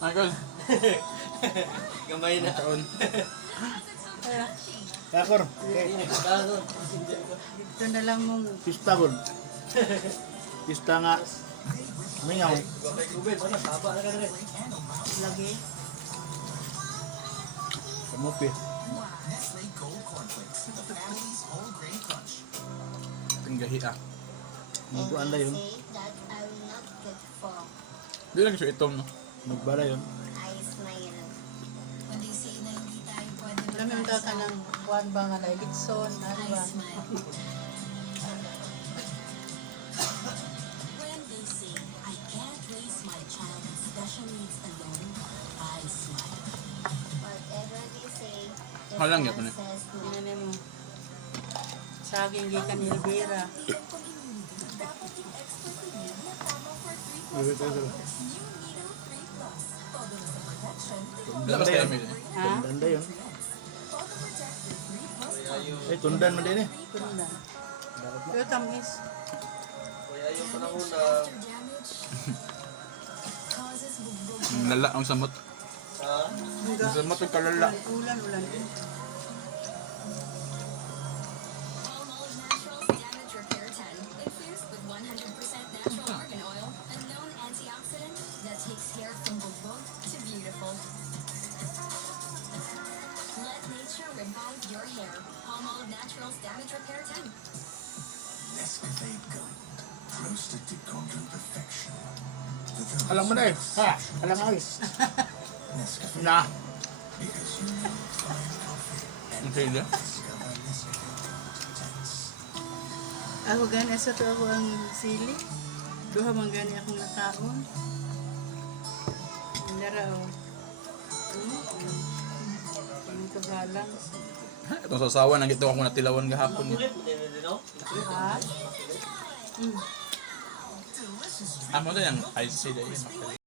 Michael. Gamay na. Kakor. Ito na lang mong Pista ko. Pista nga. Mingaw. lagi. Kamupi. Tinggahi ah. Mugo anda yun. Di lang siya itom no. Magbala yun. Alam mo ka ng kuwan ba nga na Litson, ano ba? Halang ya pa na. Ano mo? Saging gikan ni Rivera. Labas tayo Emil. Ha? Tunda yun. Tundan mo din eh. Tunda. Pero tamis. Lala ang samot. Hanggang Ang samot yung kalala. ulan. Alam mo na eh. Ha? Alam ay. Na. Ang sila. Ako gani sa to ako ang sili. Duha man gani akong nakaon. Lara o. Ang kagalang. Itong sasawa nang ito ako natilawan gahapon niya. Ha? Amo na yung ice sila yun.